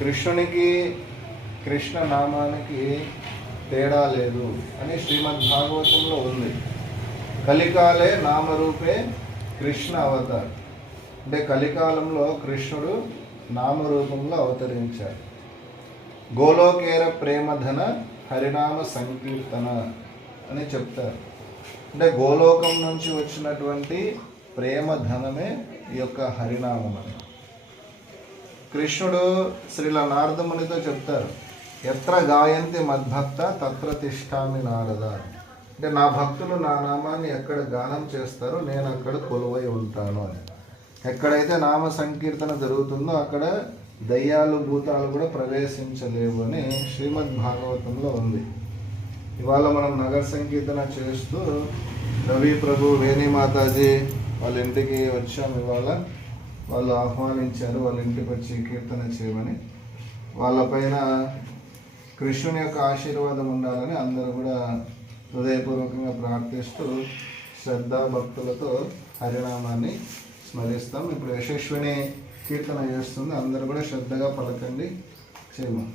కృష్ణునికి కృష్ణ నామానికి తేడా లేదు అని శ్రీమద్భాగవతంలో ఉంది. కలికాలే నామరూపే కృష్ణ అవతార్, అంటే కలికాలంలో కృష్ణుడు నామరూపంలో అవతరించాడు. గోలోకేర ప్రేమధన హరినామ సంకీర్తన అని చెప్తారు. అంటే గోలోకం నుంచి వచ్చినటువంటి ప్రేమధనమే ఈ యొక్క హరినామం అని. కృష్ణుడు శ్రీల నారదమునితో చెప్తారు, ఎత్ర గాయంతి మద్భక్త తత్ర తిష్టామి నారద. అంటే నా భక్తులు నా నామాన్ని ఎక్కడ గానం చేస్తారో నేను అక్కడ కొలువై ఉంటాను అని. ఎక్కడైతే నామ సంకీర్తన జరుగుతుందో అక్కడ దయ్యాలు భూతాలు కూడా ప్రవేశించలేవు అని శ్రీమద్భాగవతంలో ఉంది. ఇవాళ మనం నగర సంకీర్తన చేస్తూ రవి ప్రభు, వేణి మాతాజీ వాళ్ళ ఇంటికి వచ్చాము. ఇవాళ వాళ్ళు ఆహ్వానించారు వాళ్ళ ఇంటికి వచ్చి కీర్తన చేయమని. వాళ్ళపైన కృష్ణుని యొక్క ఆశీర్వాదం ఉండాలని అందరూ కూడా హృదయపూర్వకంగా ప్రార్థిస్తూ శ్రద్ధా భక్తులతో హరినామాన్ని స్మరిస్తాం. ఇప్పుడు యశస్విని కీర్తన చేస్తుంది, అందరూ కూడా శ్రద్ధగా పలకండి చేయమని.